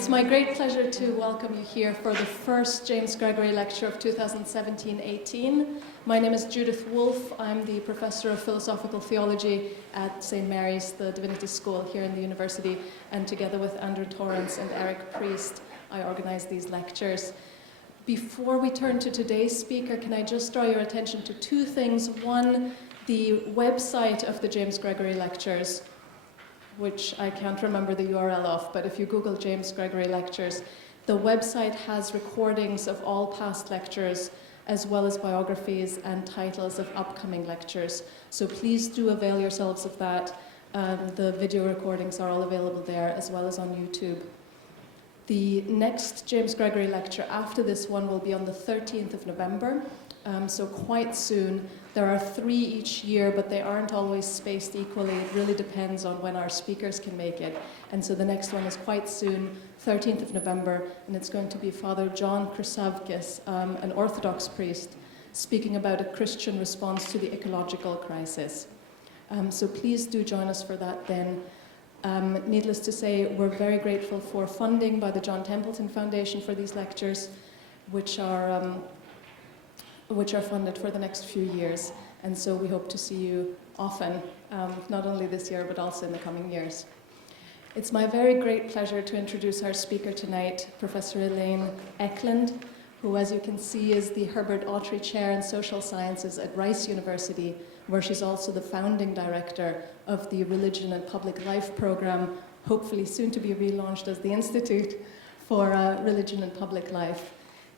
It's my great pleasure to welcome you here for the first James Gregory lecture of 2017-18. My name is Judith Wolfe. I'm the Professor of Philosophical Theology at St. Mary's, the Divinity School here in the university, and together with Andrew Torrance and Eric Priest, I organize these lectures. Before we turn to today's speaker, can I just draw your attention to two things? One, the website of the James Gregory lectures, which I can't remember the URL of, but if you Google James Gregory lectures, the website has recordings of all past lectures, as well as biographies and titles of upcoming lectures. So please do avail yourselves of that. The video recordings are all available there, as well as on YouTube. The next James Gregory lecture after this one will be on the 13th of November, so quite soon. There are 3 each year, but they aren't always spaced equally. It really depends on when our speakers can make it. And so the next one is quite soon, 13th of November, and it's going to be Father John Krasavkis, an Orthodox priest, speaking about a Christian response to the ecological crisis. So please do join us for that then. Needless to say, we're very grateful for funding by the John Templeton Foundation for these lectures, which are funded for the next few years. And so we hope to see you often, not only this year, but also in the coming years. It's my very great pleasure to introduce our speaker tonight, Professor Elaine Ecklund, who, as you can see, is the Herbert Autrey Chair in Social Sciences at Rice University, where she's also the founding director of the Religion and Public Life program, hopefully soon to be relaunched as the Institute for Religion and Public Life.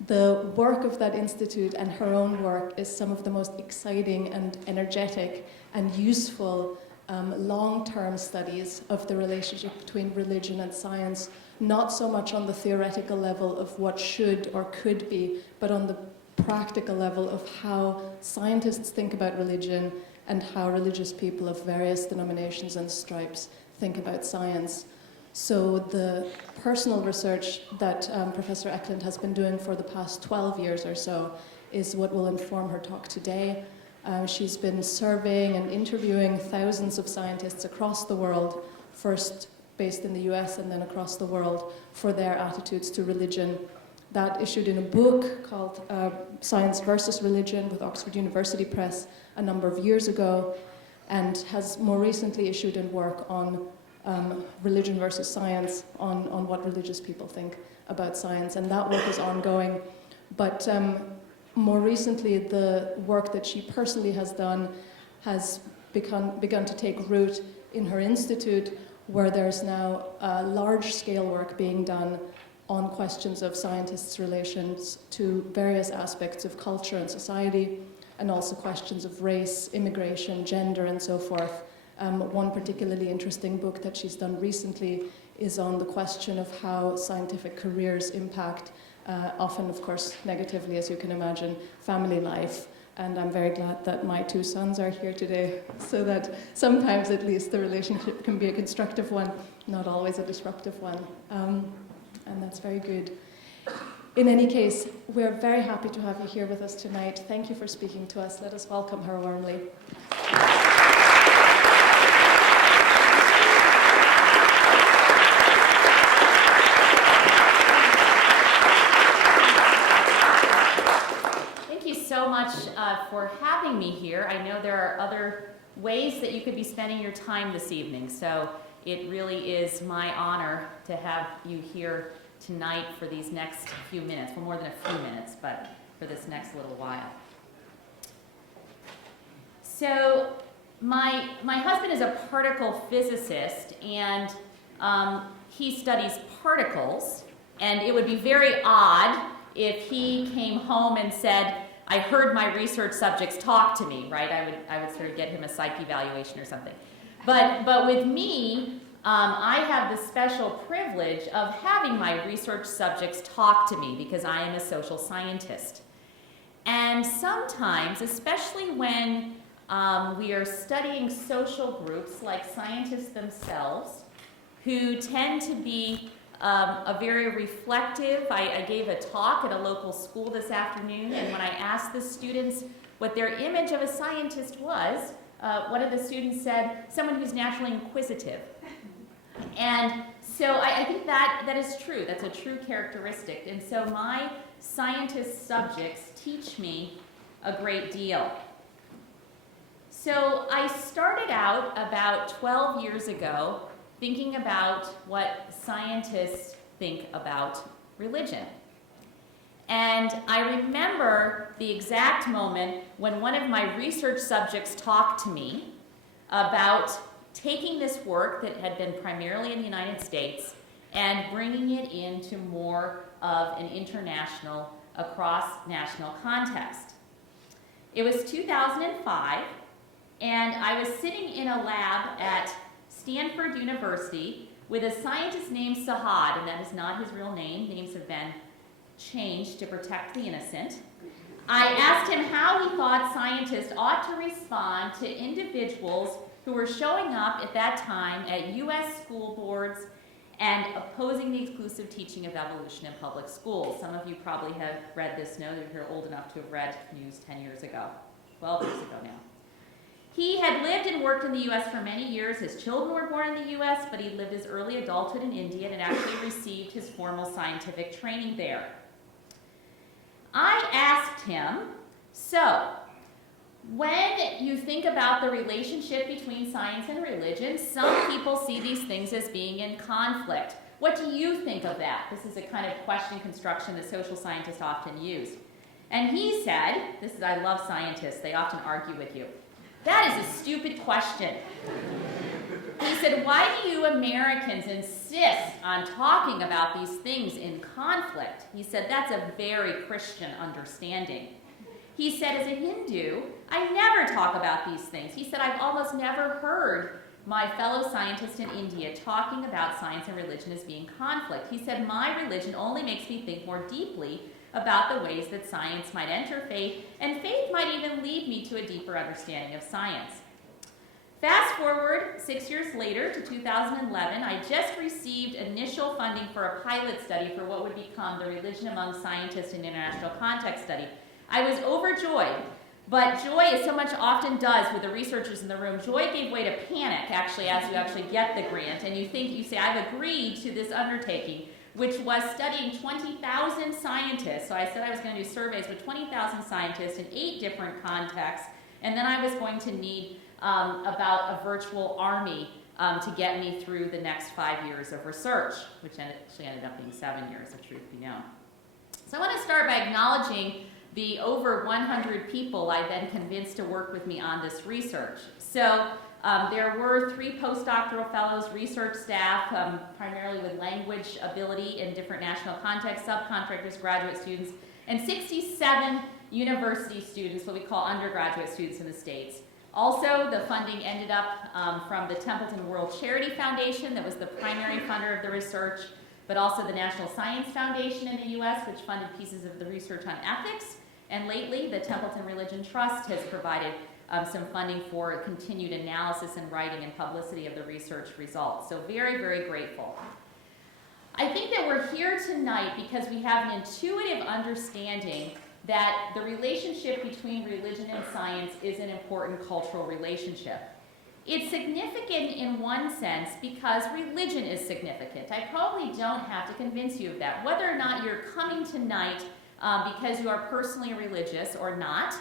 The work of that institute and her own work is some of the most exciting and energetic and useful long-term studies of the relationship between religion and science, not so much on the theoretical level of what should or could be, but on the practical level of how scientists think about religion and how religious people of various denominations and stripes think about science. So the personal research that Professor Ecklund has been doing for the past 12 years or so is what will inform her talk today. She's been surveying and interviewing thousands of scientists across the world, first based in the US and then across the world, for their attitudes to religion. That issued in a book called Science versus Religion with Oxford University Press a number of years ago, and has more recently issued in work on religion versus science, on what religious people think about science, and that work is ongoing. But more recently, the work that she personally has done has begun to take root in her institute, where there's now large-scale work being done on questions of scientists' relations to various aspects of culture and society, and also questions of race, immigration, gender, and so forth. One particularly interesting book that she's done recently is on the question of how scientific careers impact, often, of course, negatively, as you can imagine, family life. And I'm very glad that my 2 sons are here today, so that sometimes at least the relationship can be a constructive one, not always a disruptive one. And that's very good. In any case, we're very happy to have you here with us tonight. Thank you for speaking to us. Let us welcome her warmly. So much for having me here. I know there are other ways that you could be spending your time this evening, so it really is my honor to have you here tonight for these next few minutes, for more than a few minutes, but for this next little while. So my husband is a particle physicist, and he studies particles, and it would be very odd if he came home and said, I heard my research subjects talk to me, right? I would sort of get him a psych evaluation or something. But with me, I have the special privilege of having my research subjects talk to me because I am a social scientist. And sometimes, especially when we are studying social groups like scientists themselves, who tend to be a very reflective. I gave a talk at a local school this afternoon, and when I asked the students what their image of a scientist was, one of the students said, someone who's naturally inquisitive. And So I think that is true. That's a true characteristic. And so my scientist subjects teach me a great deal. So I started out about 12 years ago thinking about what scientists think about religion. And I remember the exact moment when one of my research subjects talked to me about taking this work that had been primarily in the United States and bringing it into more of an international, across-national context. It was 2005, and I was sitting in a lab at Stanford University with a scientist named Sahad, and that is not his real name. Names have been changed to protect the innocent. I asked him how he thought scientists ought to respond to individuals who were showing up at that time at U.S. school boards and opposing the exclusive teaching of evolution in public schools. Some of you probably have read this note if you're old enough to have read news 10 years ago, 12 years ago now. He had lived and worked in the U.S. for many years. His children were born in the U.S., but he lived his early adulthood in India and actually received his formal scientific training there. I asked him, so, when you think about the relationship between science and religion, some people see these things as being in conflict. What do you think of that? This is a kind of question construction that social scientists often use. And he said, I love scientists, they often argue with you. That is a stupid question. He said, why do you Americans insist on talking about these things in conflict? He said, that's a very Christian understanding. He said, as a Hindu, I never talk about these things. He said, I've almost never heard my fellow scientists in India talking about science and religion as being conflict. He said, my religion only makes me think more deeply about the ways that science might enter faith, and faith might even lead me to a deeper understanding of science. Fast forward 6 years later to 2011, I just received initial funding for a pilot study for what would become the Religion Among Scientists in International Context study. I was overjoyed, but joy, as so much often does with the researchers in the room, joy gave way to panic, actually, as you actually get the grant, and you say, I've agreed to this undertaking, which was studying 20,000 scientists. So I said I was going to do surveys with 20,000 scientists in 8 different contexts, and then I was going to need about a virtual army to get me through the next 5 years of research, which actually ended up being 7 years, the truth be known. So I want to start by acknowledging the over 100 people I then convinced to work with me on this research. So there were 3 postdoctoral fellows, research staff, primarily with language ability in different national contexts, subcontractors, graduate students, and 67 university students, what we call undergraduate students in the States. Also, the funding ended up from the Templeton World Charity Foundation, that was the primary funder of the research, but also the National Science Foundation in the U.S., which funded pieces of the research on ethics. And lately, the Templeton Religion Trust has provided some funding for continued analysis and writing and publicity of the research results. So very, very grateful. I think that we're here tonight because we have an intuitive understanding that the relationship between religion and science is an important cultural relationship. It's significant in one sense because religion is significant. I probably don't have to convince you of that. Whether or not you're coming tonight because you are personally religious or not,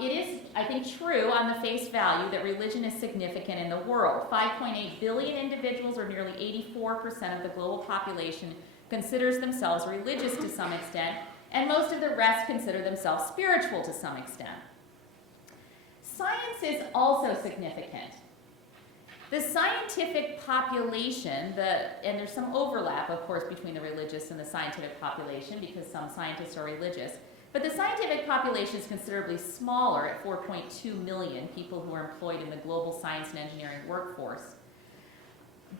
it is, I think, true on the face value that religion is significant in the world. 5.8 billion individuals, or nearly 84% of the global population, considers themselves religious to some extent, and most of the rest consider themselves spiritual to some extent. Science is also significant. The scientific population, and there's some overlap, of course, between the religious and the scientific population because some scientists are religious, but the scientific population is considerably smaller at 4.2 million people who are employed in the global science and engineering workforce.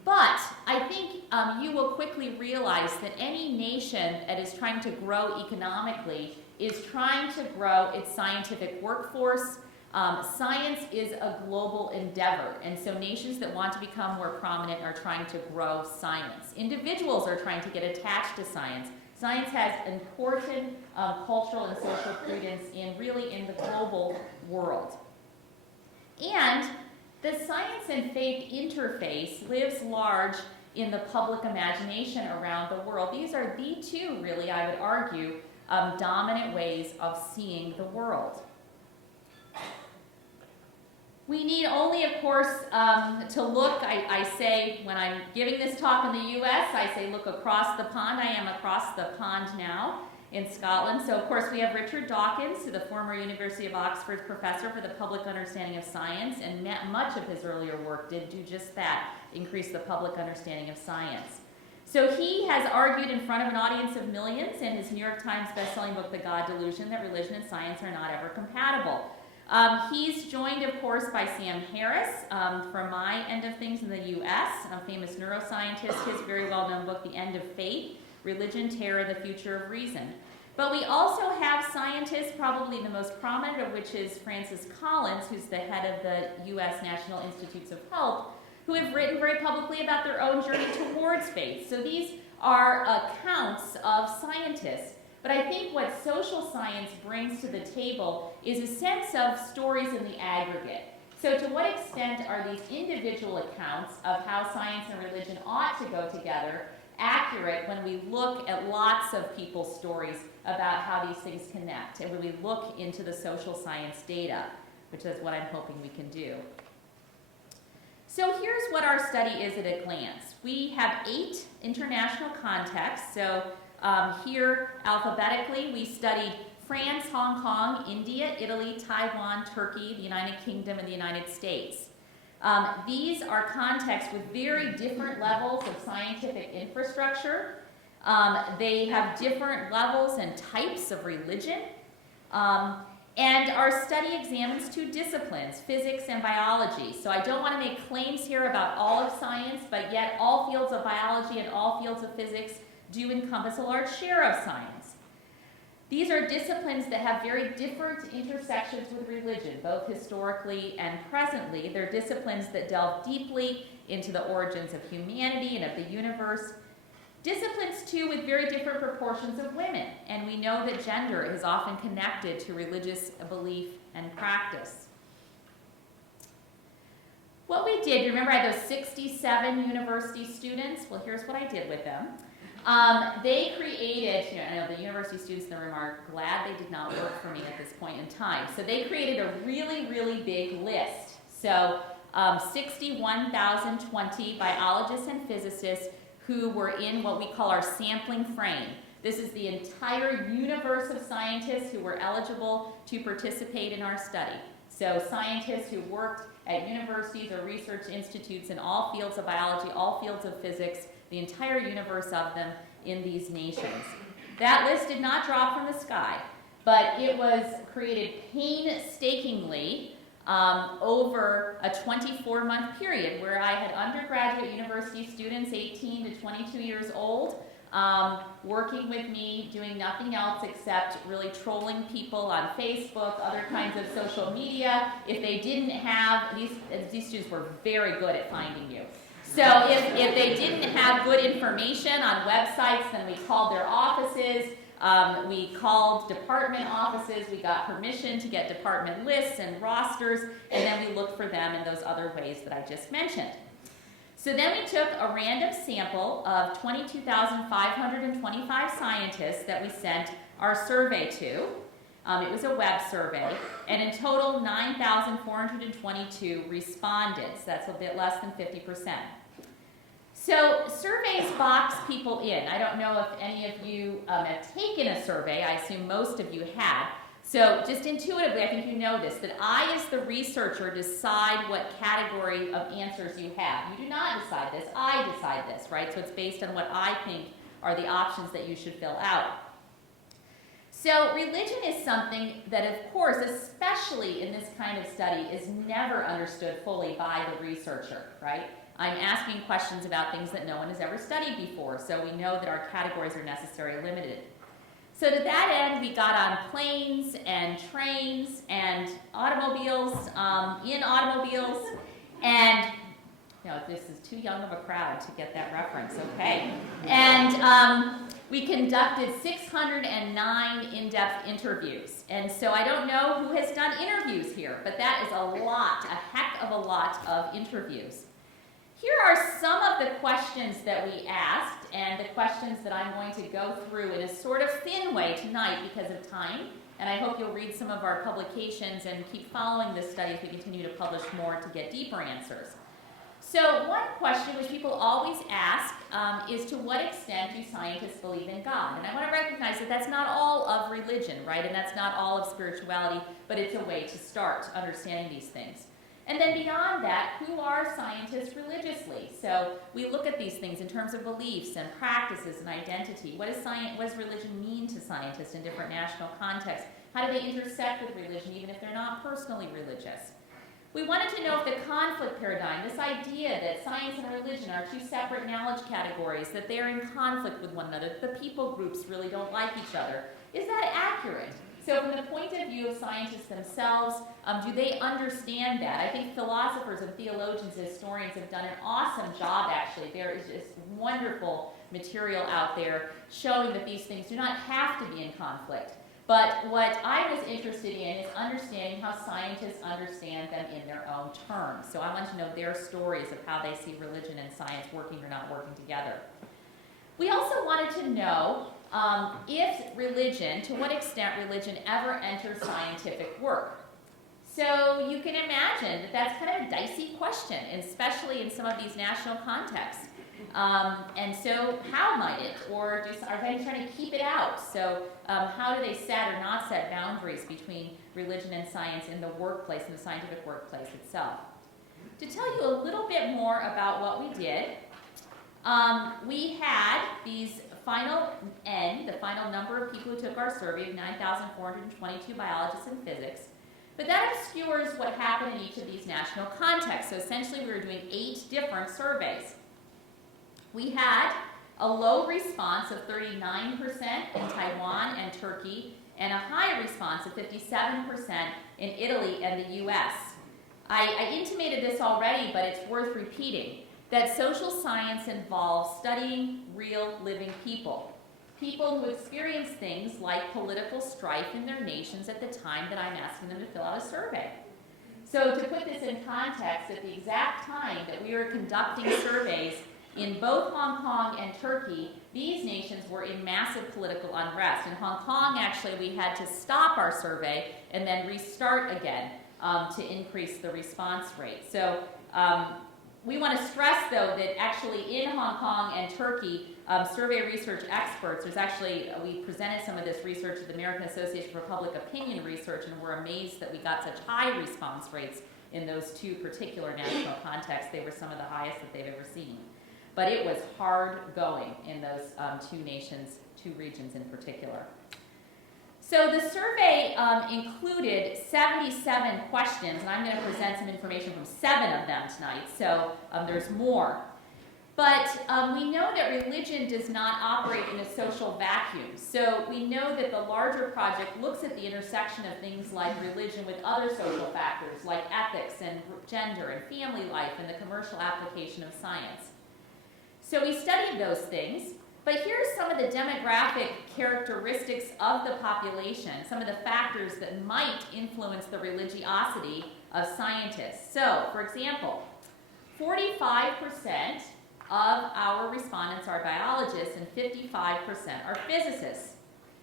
But I think you will quickly realize that any nation that is trying to grow economically is trying to grow its scientific workforce. Science is a global endeavor, and so nations that want to become more prominent are trying to grow science. Individuals are trying to get attached to science. Science has important cultural and social credence in the global world. And the science and faith interface lives large in the public imagination around the world. These are the two, really, I would argue, dominant ways of seeing the world. We need only, of course, to look, I say, when I'm giving this talk in the US, I say look across the pond. I am across the pond now in Scotland. So, of course, we have Richard Dawkins, the former University of Oxford professor for the public understanding of science, and much of his earlier work did do just that, increase the public understanding of science. So he has argued in front of an audience of millions in his New York Times bestselling book, The God Delusion, that religion and science are not ever compatible. He's joined, of course, by Sam Harris from my end of things in the U.S., a famous neuroscientist, his very well-known book, The End of Faith, Religion, Terror, the Future of Reason. But we also have scientists, probably the most prominent of which is Francis Collins, who's the head of the U.S. National Institutes of Health, who have written very publicly about their own journey towards faith. So these are accounts of scientists. But I think what social science brings to the table is a sense of stories in the aggregate. So to what extent are these individual accounts of how science and religion ought to go together accurate when we look at lots of people's stories about how these things connect, and when we look into the social science data, which is what I'm hoping we can do. So here's what our study is at a glance. We have 8 international contexts. So here, alphabetically, we studied France, Hong Kong, India, Italy, Taiwan, Turkey, the United Kingdom, and the United States. These are contexts with very different levels of scientific infrastructure. They have different levels and types of religion. And our study examines 2 disciplines, physics and biology. So I don't want to make claims here about all of science, but yet all fields of biology and all fields of physics do encompass a large share of science. These are disciplines that have very different intersections with religion, both historically and presently. They're disciplines that delve deeply into the origins of humanity and of the universe. Disciplines, too, with very different proportions of women. And we know that gender is often connected to religious belief and practice. What we did, remember I had those 67 university students? Well, here's what I did with them. They created, I know the university students in the room are glad they did not work for me at this point in time. So they created a really, really big list. So 61,020 biologists and physicists who were in what we call our sampling frame. This is the entire universe of scientists who were eligible to participate in our study. So scientists who worked at universities or research institutes in all fields of biology, all fields of physics, the entire universe of them in these nations. That list did not drop from the sky, but it was created painstakingly over a 24-month period where I had undergraduate university students, 18 to 22 years old, working with me, doing nothing else except really trolling people on Facebook, other kinds of social media. If they didn't have, these students were very good at finding you. So if they didn't have good information on websites, then we called their offices. We called department offices, we got permission to get department lists and rosters, and then we looked for them in those other ways that I just mentioned. So then we took a random sample of 22,525 scientists that we sent our survey to. It was a web survey, and in total 9,422 responded, so that's a bit less than 50%. So surveys box people in. I don't know if any of you have taken a survey. I assume most of you have. So just intuitively, I think you know this, that I, as the researcher, decide what category of answers you have. You do not decide this. I decide this, right? So it's based on what I think are the options that you should fill out. So religion is something that, of course, especially in this kind of study, is never understood fully by the researcher, right? I'm asking questions about things that no one has ever studied before, so we know that our categories are necessarily limited. So to that end, we got on planes and trains and automobiles, and No, this is too young of a crowd to get that reference, okay. And we conducted 609 in-depth interviews. And so I don't know who has done interviews here, but that is a lot, a heck of a lot of interviews. Here are some of the questions that we asked and the questions that I'm going to go through in a sort of thin way tonight because of time. And I hope you'll read some of our publications and keep following this study as we continue to publish more to get deeper answers. So one question which people always ask is, to what extent do scientists believe in God? And I want to recognize that that's not all of religion, right? And that's not all of spirituality, but it's a way to start understanding these things. And then beyond that, who are scientists religiously? So we look at these things in terms of beliefs and practices and identity. What does religion mean to scientists in different national contexts? How do they intersect with religion, even if they're not personally religious? We wanted to know if the conflict paradigm, this idea that science and religion are two separate knowledge categories, that they're in conflict with one another, that the people groups really don't like each other, is that accurate? So from the point of view of scientists themselves, do they understand that? I think philosophers and theologians and historians have done an awesome job, actually. There is just wonderful material out there showing that these things do not have to be in conflict. But what I was interested in is understanding how scientists understand them in their own terms. So I want to know their stories of how they see religion and science working or not working together. We also wanted to know if religion, to what extent religion ever enters scientific work. So you can imagine that that's kind of a dicey question, especially in some of these national contexts. And so how might it, or are they trying to keep it out? So how do they set or not set boundaries between religion and science in the workplace, in the scientific workplace itself? To tell you a little bit more about what we did, we had these final N, the final number of people who took our survey of 9,422 biologists and physics. But that obscures what happened in each of these national contexts. So essentially we were doing 8 different surveys. We had a low response of 39% in Taiwan and Turkey, and a high response of 57% in Italy and the US. I intimated this already, but it's worth repeating, that social science involves studying real living people. People who experience things like political strife in their nations at the time that I'm asking them to fill out a survey. So to put this in context, at the exact time that we were conducting surveys in both Hong Kong and Turkey, these nations were in massive political unrest. In Hong Kong, actually, we had to stop our survey and then restart again to increase the response rate. So we want to stress, though, that actually in Hong Kong and Turkey, survey research experts, we presented some of this research to the American Association for Public Opinion Research, and we're amazed that we got such high response rates in those 2 particular national contexts. They were some of the highest that they've ever seen. But it was hard going in those 2 nations, 2 regions in particular. So the survey included 77 questions, and I'm going to present some information from 7 of them tonight, so there's more. But we know that religion does not operate in a social vacuum. So we know that the larger project looks at the intersection of things like religion with other social factors, like ethics and gender and family life and the commercial application of science. So we studied those things, but here's some of the demographic characteristics of the population, some of the factors that might influence the religiosity of scientists. So, for example, 45% of our respondents are biologists and 55% are physicists.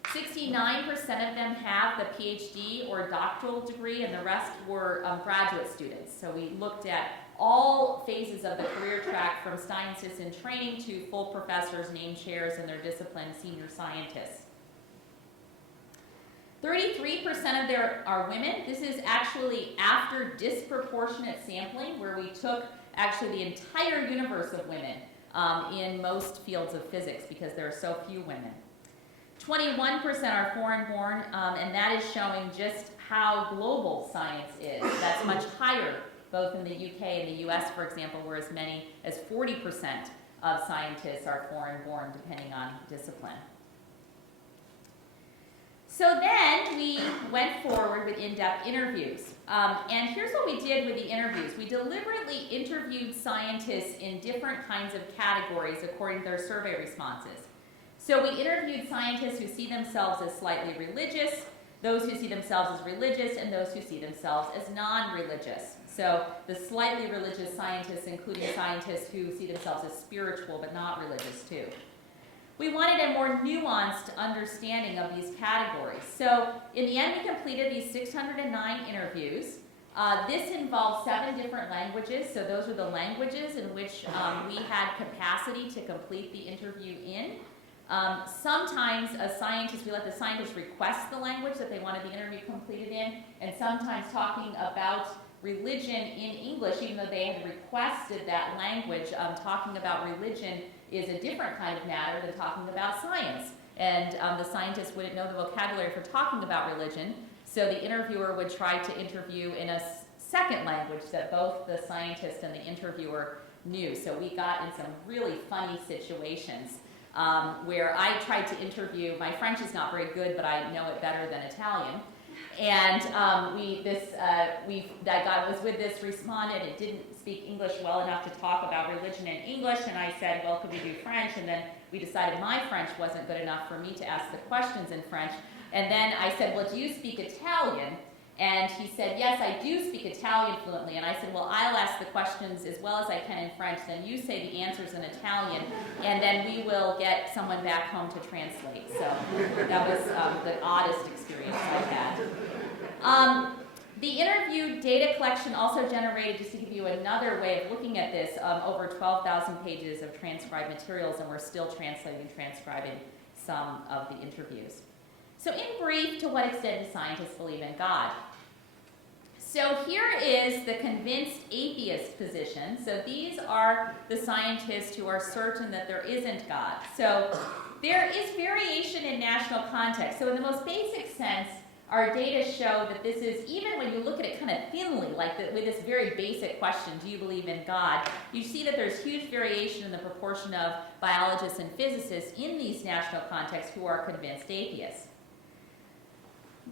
69% of them have the PhD or doctoral degree, and the rest were graduate students. So we looked at all phases of the career track, from scientists in training to full professors, named chairs in their discipline, senior scientists. 33% of them are women. This is actually after disproportionate sampling, where we took actually the entire universe of women in most fields of physics, because there are so few women. 21% are foreign-born, and that is showing just how global science is. That's much higher, both in the UK and the US, for example, where as many as 40% of scientists are foreign-born, depending on discipline. So then we went forward with in-depth interviews. And here's what we did with the interviews. We deliberately interviewed scientists in different kinds of categories according to their survey responses. So we interviewed scientists who see themselves as slightly religious, those who see themselves as religious, and those who see themselves as non-religious. So the slightly religious scientists, including scientists who see themselves as spiritual but not religious too. We wanted a more nuanced understanding of these categories. So in the end, we completed these 609 interviews. This involved 7 different languages, so those are the languages in which we had capacity to complete the interview in. Sometimes we let the scientist request the language that they wanted the interview completed in, and sometimes talking about religion in English, even though they had requested that language, talking about religion is a different kind of matter than talking about science. And the scientist wouldn't know the vocabulary for talking about religion, so the interviewer would try to interview in a second language that both the scientist and the interviewer knew. So we got in some really funny situations where I tried to interview, my French is not very good, but I know it better than Italian. And that guy was with this respondent. It didn't speak English well enough to talk about religion in English, and I said, well, could we do French? And then we decided my French wasn't good enough for me to ask the questions in French. And then I said, well, do you speak Italian? And he said, yes, I do speak Italian fluently. And I said, well, I'll ask the questions as well as I can in French, then you say the answers in Italian, and then we will get someone back home to translate. So that was the oddest experience I had. The interview data collection also generated, just to give you another way of looking at this, over 12,000 pages of transcribed materials, and we're still translating and transcribing some of the interviews. So in brief, to what extent do scientists believe in God? So here is the convinced atheist position. So these are the scientists who are certain that there isn't God. So there is variation in national context. So in the most basic sense, our data show that this is, even when you look at it kind of thinly, like with this very basic question, do you believe in God? You see that there's huge variation in the proportion of biologists and physicists in these national contexts who are convinced atheists.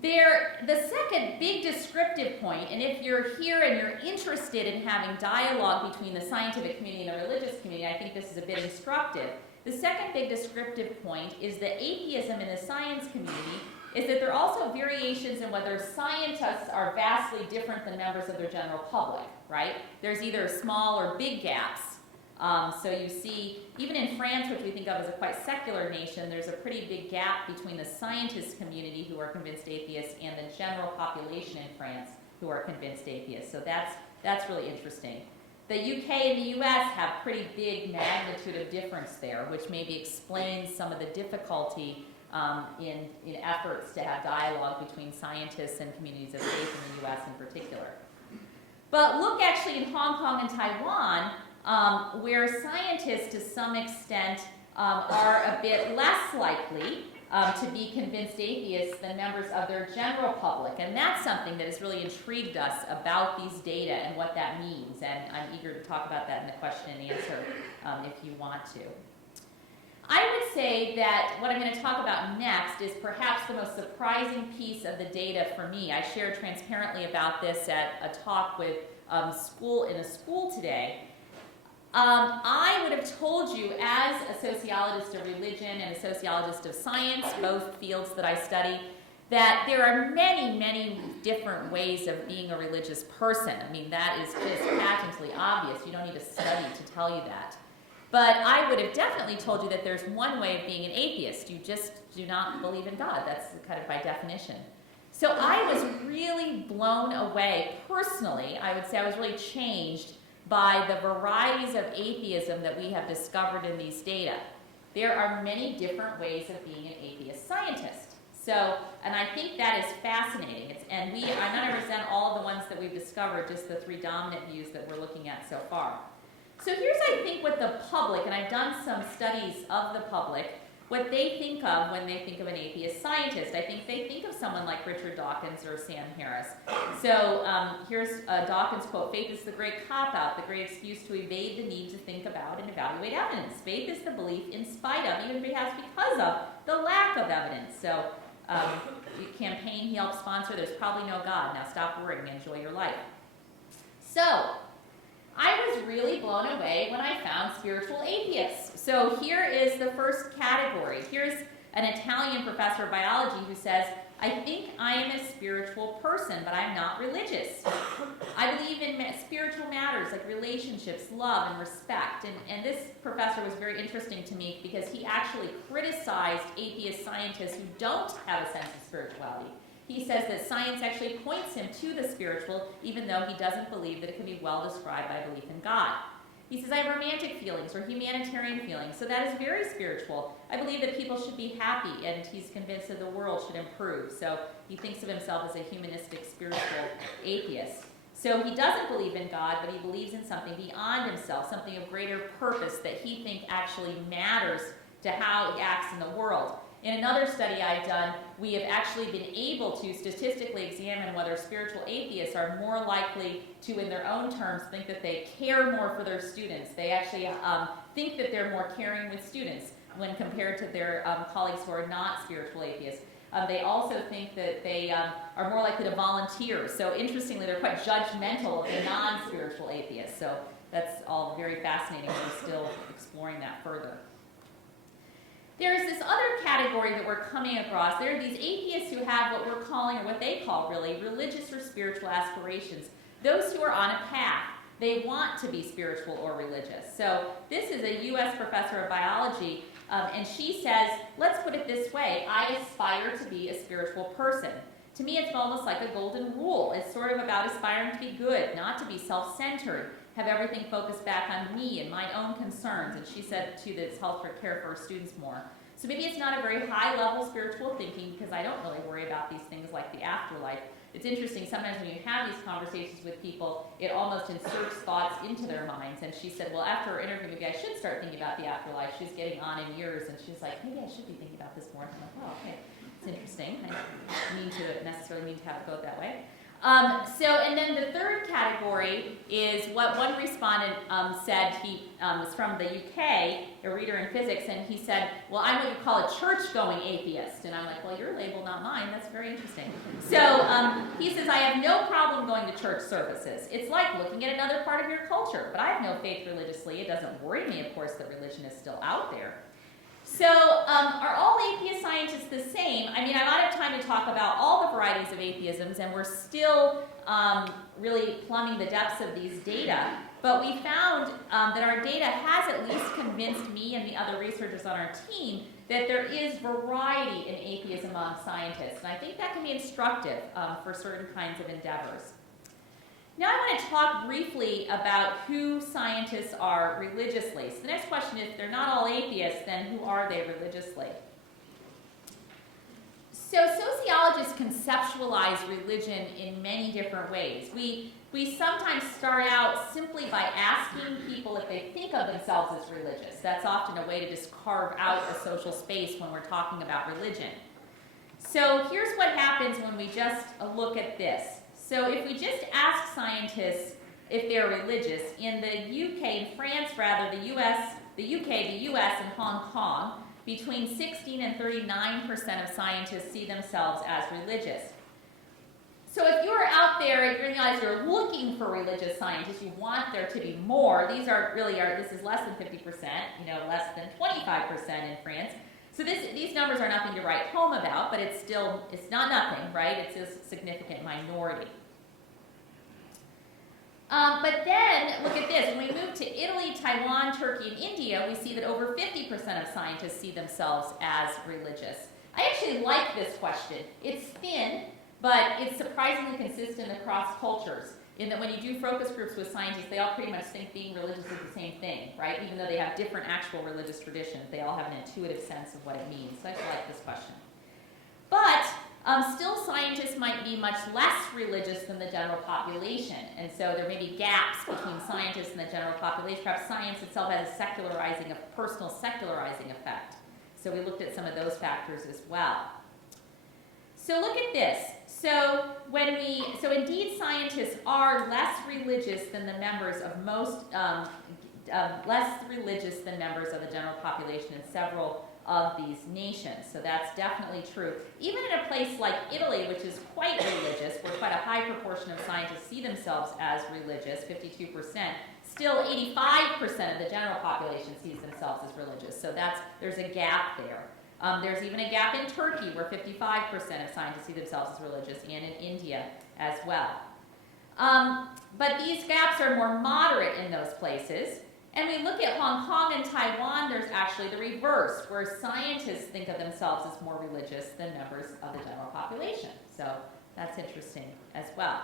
The second big descriptive point, and if you're here and you're interested in having dialogue between the scientific community and the religious community, I think this is a bit instructive. The second big descriptive point is that atheism in the science community is that there are also variations in whether scientists are vastly different than members of their general public, right? There's either small or big gaps. So you see, even in France, which we think of as a quite secular nation, there's a pretty big gap between the scientist community who are convinced atheists and the general population in France who are convinced atheists. So that's really interesting. The UK and the US have pretty big magnitude of difference there, which maybe explains some of the difficulty in efforts to have dialogue between scientists and communities of faith in the US in particular. But look actually in Hong Kong and Taiwan, where scientists to some extent are a bit less likely to be convinced atheists than members of their general public. And that's something that has really intrigued us about these data and what that means. And I'm eager to talk about that in the question and answer if you want to. I would say that what I'm going to talk about next is perhaps the most surprising piece of the data for me. I shared transparently about this at a talk with in a school today. I would have told you, as a sociologist of religion and a sociologist of science, both fields that I study, that there are many, many different ways of being a religious person. I mean, that is just patently obvious. You don't need to study to tell you that. But I would have definitely told you that there's one way of being an atheist. You just do not believe in God. That's kind of by definition. So I was really blown away. Personally, I would say I was really changed by the varieties of atheism that we have discovered in these data. There are many different ways of being an atheist scientist. So, and I think that is fascinating. I'm not going to present all of the ones that we've discovered, just the 3 dominant views that we're looking at so far. So here's, I think, what the public, and I've done some studies of the public, what they think of when they think of an atheist scientist. I think they think of someone like Richard Dawkins or Sam Harris. So here's Dawkins' quote: "Faith is the great cop-out, the great excuse to evade the need to think about and evaluate evidence. Faith is the belief in spite of, even perhaps because of, the lack of evidence." So campaign he helped sponsor, there's probably no God. Now stop worrying and enjoy your life. So, I was really blown away when I found spiritual atheists. So here is the first category. Here's an Italian professor of biology who says, I think I am a spiritual person, but I'm not religious. I believe in spiritual matters like relationships, love, and respect. And this professor was very interesting to me because he actually criticized atheist scientists who don't have a sense of spirituality. He says that science actually points him to the spiritual, even though he doesn't believe that it can be well described by belief in God. He says, I have romantic feelings or humanitarian feelings, so that is very spiritual. I believe that people should be happy, and he's convinced that the world should improve. So he thinks of himself as a humanistic, spiritual atheist. So he doesn't believe in God, but he believes in something beyond himself, something of greater purpose that he thinks actually matters to how he acts in the world. In another study I've done, we have actually been able to statistically examine whether spiritual atheists are more likely to, in their own terms, think that they care more for their students. They actually think that they're more caring with students when compared to their colleagues who are not spiritual atheists. They also think that they are more likely to volunteer. So interestingly, they're quite judgmental of the non-spiritual atheists. So that's all very fascinating. We're still exploring that further. There's this other category that we're coming across. There are these atheists who have what we're calling, or what they call really, religious or spiritual aspirations. Those who are on a path. They want to be spiritual or religious. So this is a U.S. professor of biology, and she says, let's put it this way, I aspire to be a spiritual person. To me, it's almost like a golden rule. It's sort of about aspiring to be good, not to be self-centered, have everything focused back on me and my own concerns. And she said, too, that it's helped her care for her students more. So maybe it's not a very high-level spiritual thinking because I don't really worry about these things like the afterlife. It's interesting, sometimes when you have these conversations with people, it almost inserts thoughts into their minds. And she said, well, after her interview, maybe I should start thinking about the afterlife. She's getting on in years, and she's like, maybe I should be thinking about this more. I'm like, oh, okay, it's interesting. I don't necessarily mean to have it go that way. And then the third category is what one respondent said. He was from the UK, a reader in physics, and he said, well, I'm what you call a church-going atheist. And I'm like, well, your label, not mine. That's very interesting. So he says, I have no problem going to church services. It's like looking at another part of your culture, but I have no faith religiously. It doesn't worry me, of course, that religion is still out there. So are all atheist scientists the same? I mean, I don't have time to talk about all the varieties of atheisms, and we're still really plumbing the depths of these data. But we found that our data has at least convinced me and the other researchers on our team that there is variety in atheism among scientists. And I think that can be instructive for certain kinds of endeavors. Now I want to talk briefly about who scientists are religiously. So the next question is, if they're not all atheists, then who are they religiously? So sociologists conceptualize religion in many different ways. We sometimes start out simply by asking people if they think of themselves as religious. That's often a way to just carve out a social space when we're talking about religion. So here's what happens when we just look at this. So if we just ask scientists if they're religious, in the UK, in France rather, the UK, the US, and Hong Kong, between 16 and 39% of scientists see themselves as religious. So if you're out there, you realize you're looking for religious scientists, you want there to be more. This is less than 50%, less than 25% in France. So these numbers are nothing to write home about, but it's not nothing, right? It's a significant minority. But then, look at this. When we move to Italy, Taiwan, Turkey, and India, we see that over 50% of scientists see themselves as religious. I actually like this question. It's thin, but it's surprisingly consistent across cultures, in that when you do focus groups with scientists, they all pretty much think being religious is the same thing, right? Even though they have different actual religious traditions, they all have an intuitive sense of what it means. So I actually like this question. But still, scientists might be much less religious than the general population, and so there may be gaps between scientists and the general population. Perhaps science itself has a personal secularizing effect. So we looked at some of those factors as well. So look at this. So indeed, scientists are less religious than the members of less religious than members of the general population in several of these nations. So that's definitely true. Even in a place like Italy, which is quite religious, where quite a high proportion of scientists see themselves as religious, 52%, still 85% of the general population sees themselves as religious. So there's a gap there. There's even a gap in Turkey, where 55% of scientists see themselves as religious, and in India as well. But these gaps are more moderate in those places. And we look at Hong Kong and Taiwan, there's actually the reverse, where scientists think of themselves as more religious than members of the general population. So that's interesting as well.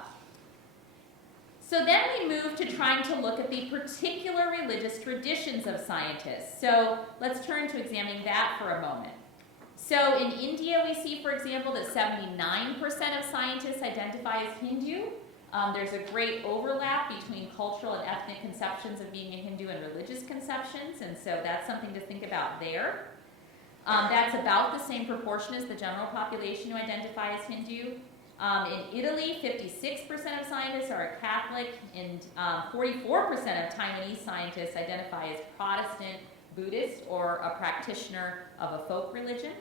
So then we move to trying to look at the particular religious traditions of scientists. So let's turn to examining that for a moment. So in India, we see, for example, that 79% of scientists identify as Hindu. There's a great overlap between cultural and ethnic conceptions of being a Hindu and religious conceptions, and so that's something to think about there. That's about the same proportion as the general population who identify as Hindu. In Italy, 56% of scientists are Catholic, and 44% of Taiwanese scientists identify as Protestant, Buddhist, or a practitioner of a folk religion.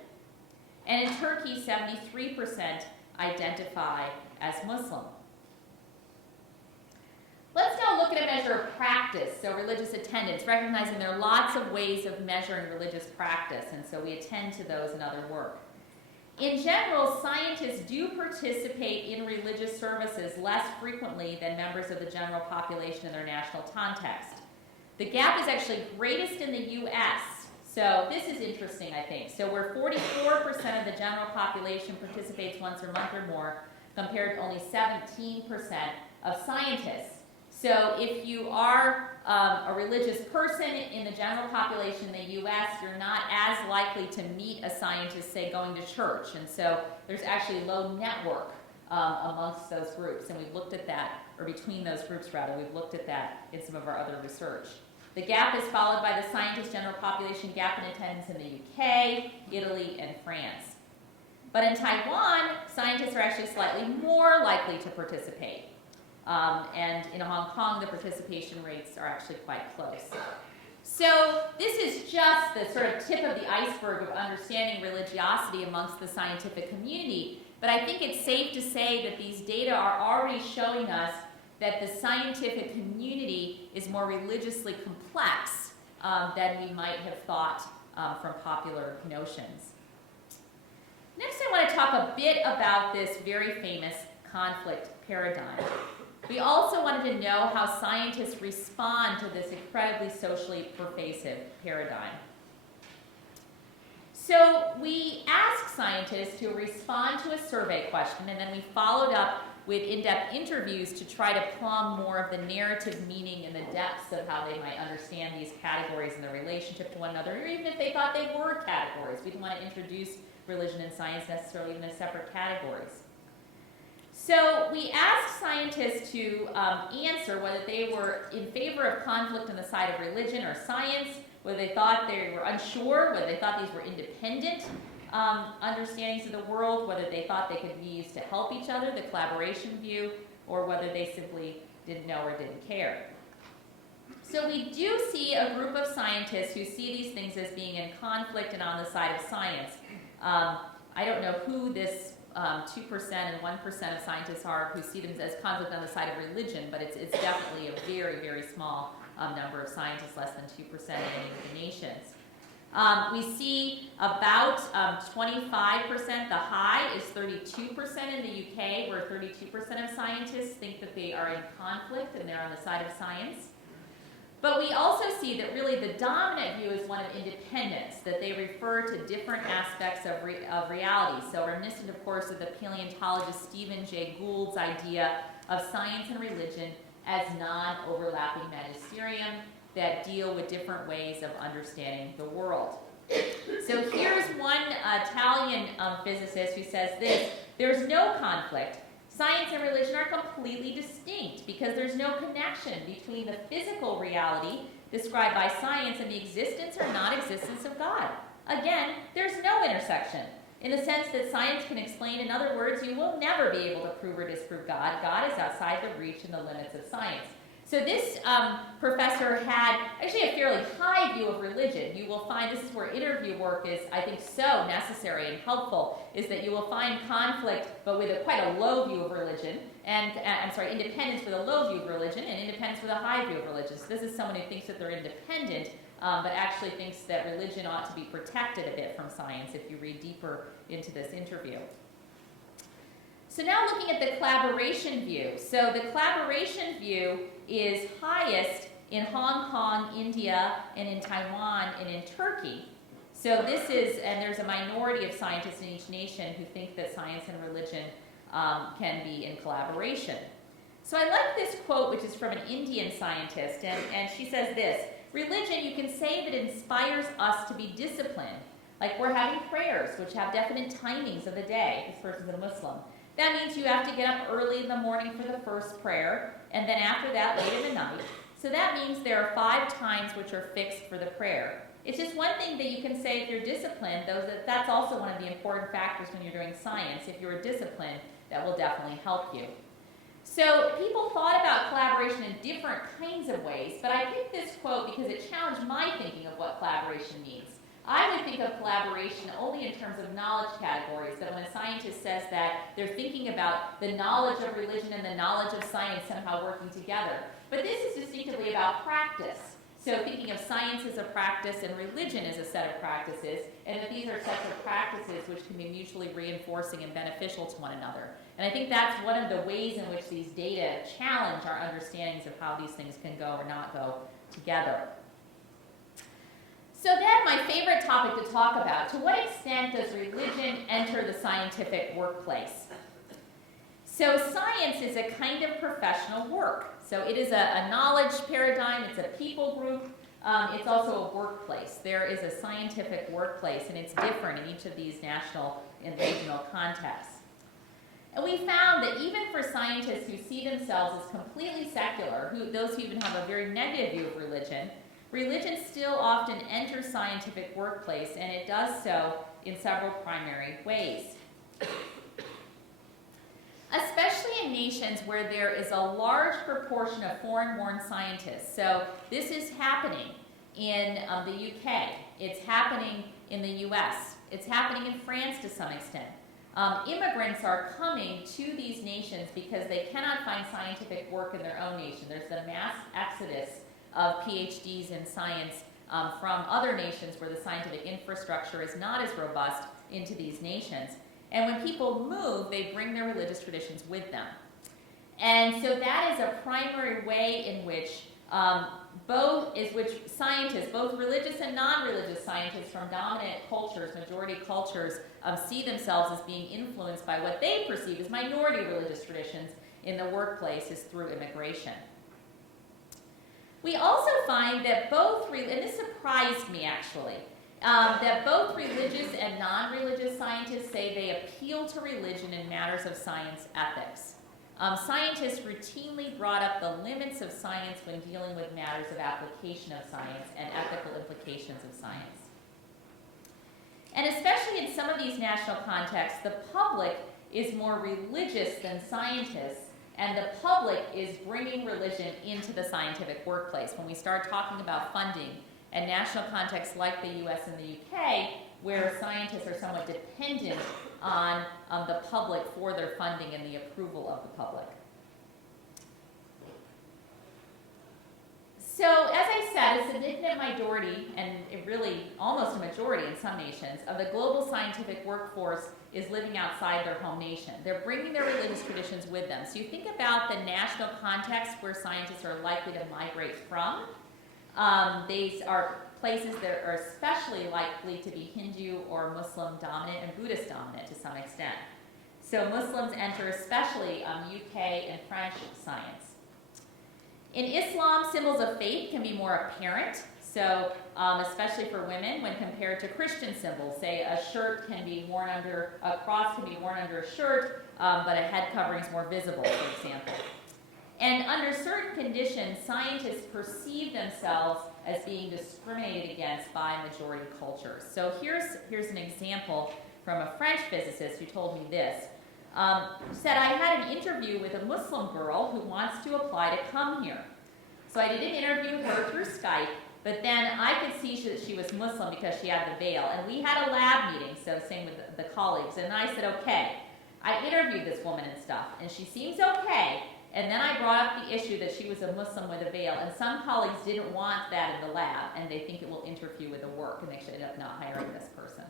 And in Turkey, 73% identify as Muslim. Let's now look at a measure of practice, so religious attendance, recognizing there are lots of ways of measuring religious practice, and so we attend to those in other work. In general, scientists do participate in religious services less frequently than members of the general population in their national context. The gap is actually greatest in the U.S., so this is interesting, I think. So where 44% of the general population participates once a month or more, compared to only 17% of scientists. So if you are a religious person in the general population in the U.S., you're not as likely to meet a scientist, say, going to church. And so there's actually low network amongst those groups. And we've looked at that, or between those groups, rather. We've looked at that in some of our other research. The gap is followed by the scientist general population gap in attendance in the UK, Italy, and France. But in Taiwan, scientists are actually slightly more likely to participate. And in Hong Kong, the participation rates are actually quite close. So this is just the sort of tip of the iceberg of understanding religiosity amongst the scientific community. But I think it's safe to say that these data are already showing us that the scientific community is more religiously complex than we might have thought from popular notions. Next, I want to talk a bit about this very famous conflict paradigm. We also wanted to know how scientists respond to this incredibly socially pervasive paradigm. So we asked scientists to respond to a survey question, and then we followed up with in-depth interviews to try to plumb more of the narrative meaning and the depths of how they might understand these categories and their relationship to one another, or even if they thought they were categories. We didn't want to introduce religion and science necessarily even as separate categories. So we asked scientists to answer whether they were in favor of conflict on the side of religion or science, whether they thought they were unsure, whether they thought these were independent understandings of the world, whether they thought they could be used to help each other, the collaboration view, or whether they simply didn't know or didn't care. So we do see a group of scientists who see these things as being in conflict and on the side of science. I don't know who this 2% and 1% of scientists are who see them as conflict on the side of religion, but it's definitely a very, very small number of scientists, less than 2% in any of the nations. We see about 25%, the high is 32% in the UK, where 32% of scientists think that they are in conflict and they're on the side of science. But we also see that really the dominant view is one of independence, that they refer to different aspects of reality. So reminiscent, of course, of the paleontologist Stephen Jay Gould's idea of science and religion as non-overlapping magisterium that deal with different ways of understanding the world. So here's one Italian physicist who says this: there's no conflict. Science and religion are completely distinct because there's no connection between the physical reality described by science and the existence or non-existence of God. Again, there's no intersection in the sense that science can explain. In other words, you will never be able to prove or disprove God. God is outside the reach and the limits of science. So this professor had actually a fairly high view of religion. You will find, this is where interview work is, I think, so necessary and helpful, is that you will find conflict, but with quite a low view of religion, and, independence with a low view of religion, and independence with a high view of religion. So this is someone who thinks that they're independent, but actually thinks that religion ought to be protected a bit from science if you read deeper into this interview. So now looking at the collaboration view. So the collaboration view is highest in Hong Kong, India, and in Taiwan, and in Turkey. So this is, and there's a minority of scientists in each nation who think that science and religion can be in collaboration. So I like this quote, which is from an Indian scientist, and she says this: religion, you can say that inspires us to be disciplined. Like we're having prayers, which have definite timings of the day. This person's a Muslim. That means you have to get up early in the morning for the first prayer, and then after that, late in the night. So that means there are 5 times which are fixed for the prayer. It's just one thing that you can say if you're disciplined, though, that's also one of the important factors when you're doing science. If you're disciplined, that will definitely help you. So people thought about collaboration in different kinds of ways, but I picked this quote because it challenged my thinking of what collaboration means. I would think of collaboration only in terms of knowledge categories, that when a scientist says that they're thinking about the knowledge of religion and the knowledge of science somehow working together. But this is distinctively about practice. So thinking of science as a practice and religion as a set of practices, and that these are sets of practices which can be mutually reinforcing and beneficial to one another. And I think that's one of the ways in which these data challenge our understandings of how these things can go or not go together. So then my favorite topic to talk about, to what extent does religion enter the scientific workplace? So science is a kind of professional work. So it is a knowledge paradigm, it's a people group, it's also a workplace. There is a scientific workplace, and it's different in each of these national and regional contexts. And we found that even for scientists who see themselves as completely secular, those who even have a very negative view of religion, religion still often enters scientific workplace, and it does so in several primary ways. Especially in nations where there is a large proportion of foreign-born scientists. So this is happening in the UK. It's happening in the US. It's happening in France to some extent. Immigrants are coming to these nations because they cannot find scientific work in their own nation. There's the mass exodus of PhDs in science from other nations where the scientific infrastructure is not as robust into these nations. And when people move, they bring their religious traditions with them. And so that is a primary way in which scientists, both religious and non-religious scientists from dominant cultures, majority cultures, see themselves as being influenced by what they perceive as minority religious traditions in the workplace is through immigration. We also find that both, and this surprised me actually, that both religious and non-religious scientists say they appeal to religion in matters of science ethics. Scientists routinely brought up the limits of science when dealing with matters of application of science and ethical implications of science. And especially in some of these national contexts, the public is more religious than scientists, and the public is bringing religion into the scientific workplace. When we start talking about funding and national contexts like the US and the UK, where scientists are somewhat dependent on the public for their funding and the approval of the public. So, as I said, a significant minority, and really almost a majority in some nations, of the global scientific workforce is living outside their home nation. They're bringing their religious traditions with them. So you think about the national context where scientists are likely to migrate from. These are places that are especially likely to be Hindu or Muslim dominant and Buddhist dominant to some extent. So Muslims enter especially UK and French science. In Islam, symbols of faith can be more apparent, so especially for women when compared to Christian symbols. Say a shirt can be worn under, a cross can be worn under a shirt, but a head covering is more visible, for example. And under certain conditions, scientists perceive themselves as being discriminated against by majority cultures. So here's an example from a French physicist who told me this. Who said, I had an interview with a Muslim girl who wants to apply to come here. So I did an interview with her through Skype, but then I could see that she was Muslim because she had the veil. And we had a lab meeting, so same with the colleagues. And I said, okay, I interviewed this woman and stuff, and she seems okay. And then I brought up the issue that she was a Muslim with a veil, and some colleagues didn't want that in the lab, and they think it will interfere with the work, and they actually ended up not hiring this person.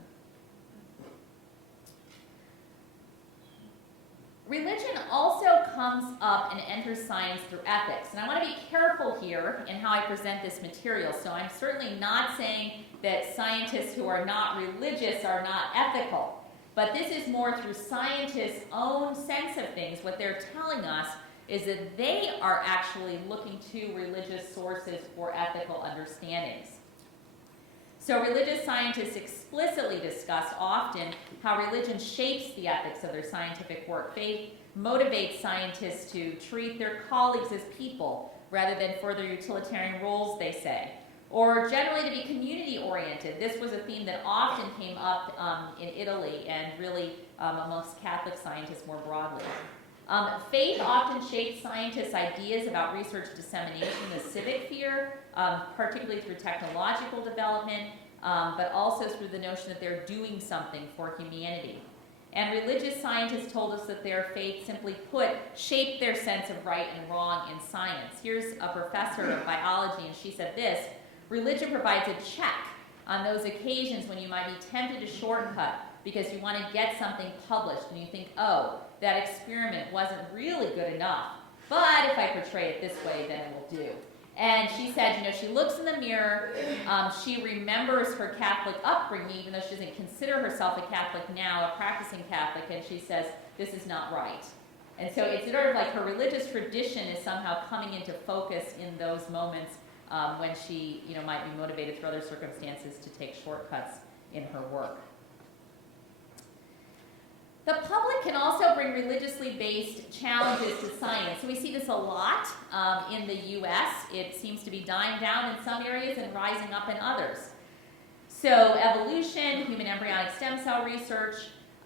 Religion also comes up and enters science through ethics. And I want to be careful here in how I present this material. So I'm certainly not saying that scientists who are not religious are not ethical. But this is more through scientists' own sense of things. What they're telling us is that they are actually looking to religious sources for ethical understandings. So religious scientists explicitly discuss often how religion shapes the ethics of their scientific work. Faith motivates scientists to treat their colleagues as people rather than for their utilitarian roles, they say. Or generally to be community-oriented. This was a theme that often came up in Italy and really amongst Catholic scientists more broadly. Faith often shapes scientists' ideas about research dissemination in the civic sphere, particularly through technological development, but also through the notion that they're doing something for humanity. And religious scientists told us that their faith, simply put, shaped their sense of right and wrong in science. Here's a professor of biology, and she said this: religion provides a check on those occasions when you might be tempted to shortcut because you want to get something published and you think, oh, that experiment wasn't really good enough, but if I portray it this way, then it will do. And she said, she looks in the mirror, she remembers her Catholic upbringing, even though she doesn't consider herself a Catholic now, a practicing Catholic, and she says, this is not right. And so it's sort of like her religious tradition is somehow coming into focus in those moments when she might be motivated through other circumstances to take shortcuts in her work. The public can also bring religiously based challenges to science. So we see this a lot in the US. It seems to be dying down in some areas and rising up in others. So evolution, human embryonic stem cell research,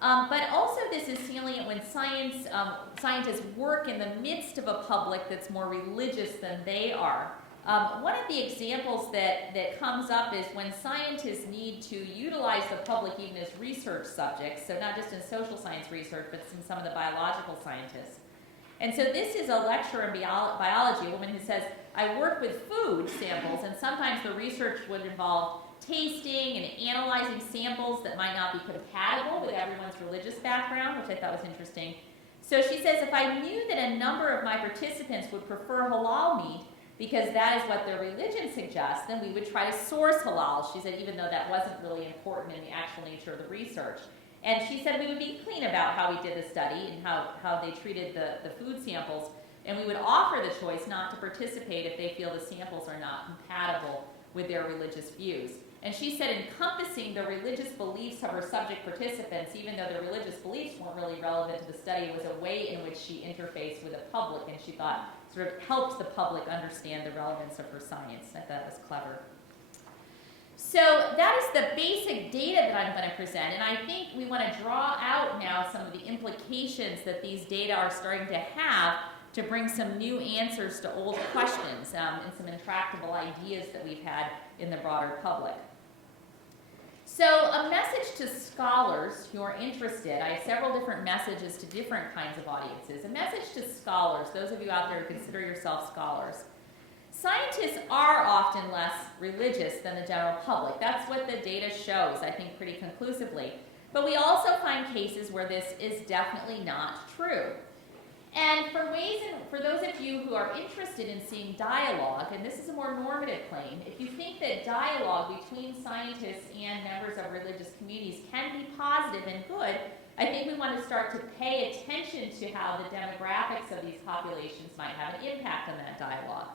but also this is salient when scientists work in the midst of a public that's more religious than they are. One of the examples that comes up is when scientists need to utilize the public even as research subjects, so not just in social science research, but in some of the biological scientists. And so this is a lecturer in biology, a woman who says, I work with food samples, and sometimes the research would involve tasting and analyzing samples that might not be compatible with everyone's religious background, which I thought was interesting. So she says, if I knew that a number of my participants would prefer halal meat, because that is what their religion suggests, then we would try to source halal. She said, even though that wasn't really important in the actual nature of the research. And she said we would be clean about how we did the study and how they treated the food samples, and we would offer the choice not to participate if they feel the samples are not compatible with their religious views. And she said encompassing the religious beliefs of her subject participants, even though their religious beliefs weren't really relevant to the study, was a way in which she interfaced with the public, and she thought sort of helped the public understand the relevance of her science. I thought that was clever. So that is the basic data that I'm going to present, and I think we want to draw out now some of the implications that these data are starting to have to bring some new answers to old questions and some intractable ideas that we've had in the broader public. So a message to scholars who are interested. I have several different messages to different kinds of audiences. A message to scholars, those of you out there who consider yourself scholars. Scientists are often less religious than the general public. That's what the data shows, I think, pretty conclusively. But we also find cases where this is definitely not true. And for those of you who are interested in seeing dialogue, and this is a more normative claim, if you think that dialogue between scientists and members of religious communities can be positive and good, I think we want to start to pay attention to how the demographics of these populations might have an impact on that dialogue.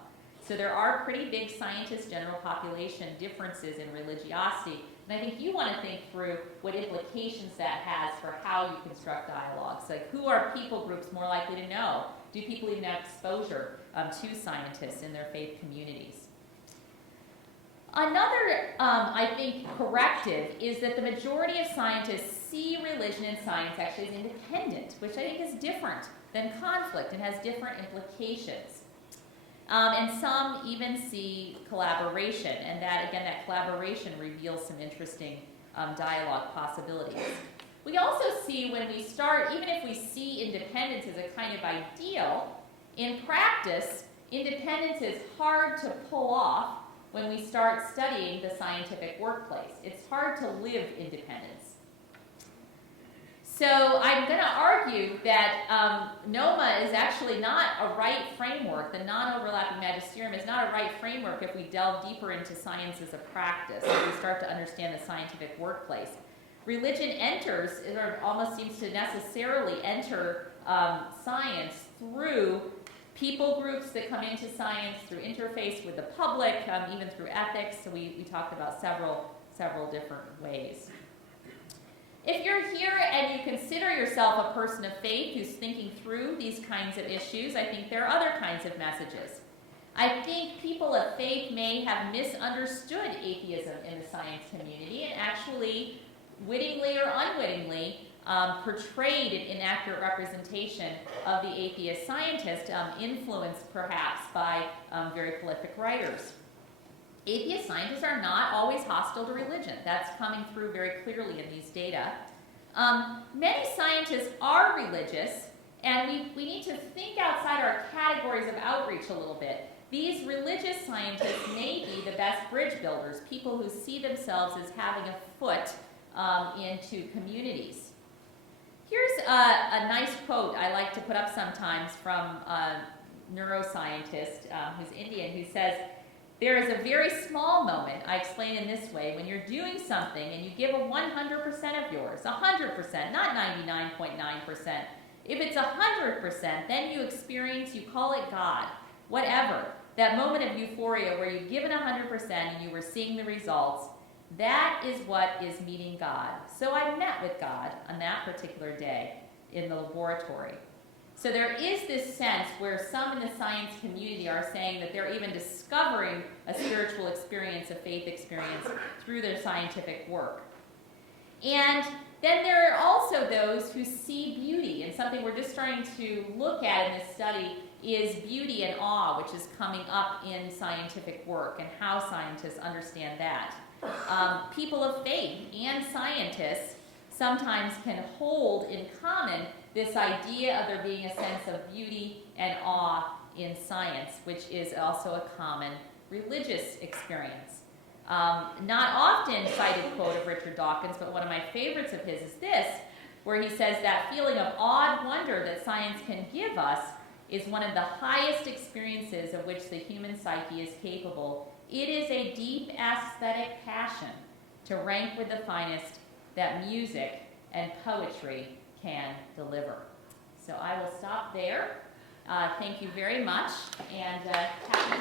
So there are pretty big scientist general population differences in religiosity, and I think you want to think through what implications that has for how you construct dialogues. Like, who are people groups more likely to know? Do people even have exposure to scientists in their faith communities? Another, I think, corrective is that the majority of scientists see religion and science actually as independent, which I think is different than conflict and has different implications. And some even see collaboration, and that, again, that collaboration reveals some interesting dialogue possibilities. We also see when we start, even if we see independence as a kind of ideal, in practice, independence is hard to pull off when we start studying the scientific workplace. It's hard to live independence. So I'm going to argue that NOMA is actually not a right framework. The non-overlapping magisterium is not a right framework if we delve deeper into science as a practice, if we start to understand the scientific workplace. Religion enters, or almost seems to necessarily enter science through people groups that come into science, through interface with the public, even through ethics. So we talked about several different ways. If you're here and you consider yourself a person of faith who's thinking through these kinds of issues, I think there are other kinds of messages. I think people of faith may have misunderstood atheism in the science community and actually, wittingly or unwittingly, portrayed an inaccurate representation of the atheist scientist, influenced perhaps by very prolific writers. Atheist scientists are not always hostile to religion. That's coming through very clearly in these data. Many scientists are religious, and we need to think outside our categories of outreach a little bit. These religious scientists may be the best bridge builders, people who see themselves as having a foot into communities. Here's a nice quote I like to put up sometimes from a neuroscientist who's Indian, who says, "There is a very small moment," I explain in this way, "when you're doing something and you give a 100% of yours, 100%, not 99.9%. If it's 100%, then you experience, you call it God, whatever. That moment of euphoria where you've given 100% and you were seeing the results, that is what is meeting God." So I met with God on that particular day in the laboratory. So there is this sense where some in the science community are saying that they're even discovering a spiritual experience, a faith experience, through their scientific work. And then there are also those who see beauty, and something we're just starting to look at in this study is beauty and awe, which is coming up in scientific work and how scientists understand that. People of faith and scientists sometimes can hold in common this idea of there being a sense of beauty and awe in science, which is also a common religious experience. Not often cited quote of Richard Dawkins, but one of my favorites of his is this, where he says that feeling of awed wonder that science can give us is one of the highest experiences of which the human psyche is capable. It is a deep aesthetic passion to rank with the finest that music and poetry can deliver. So I will stop there. Thank you very much, and happy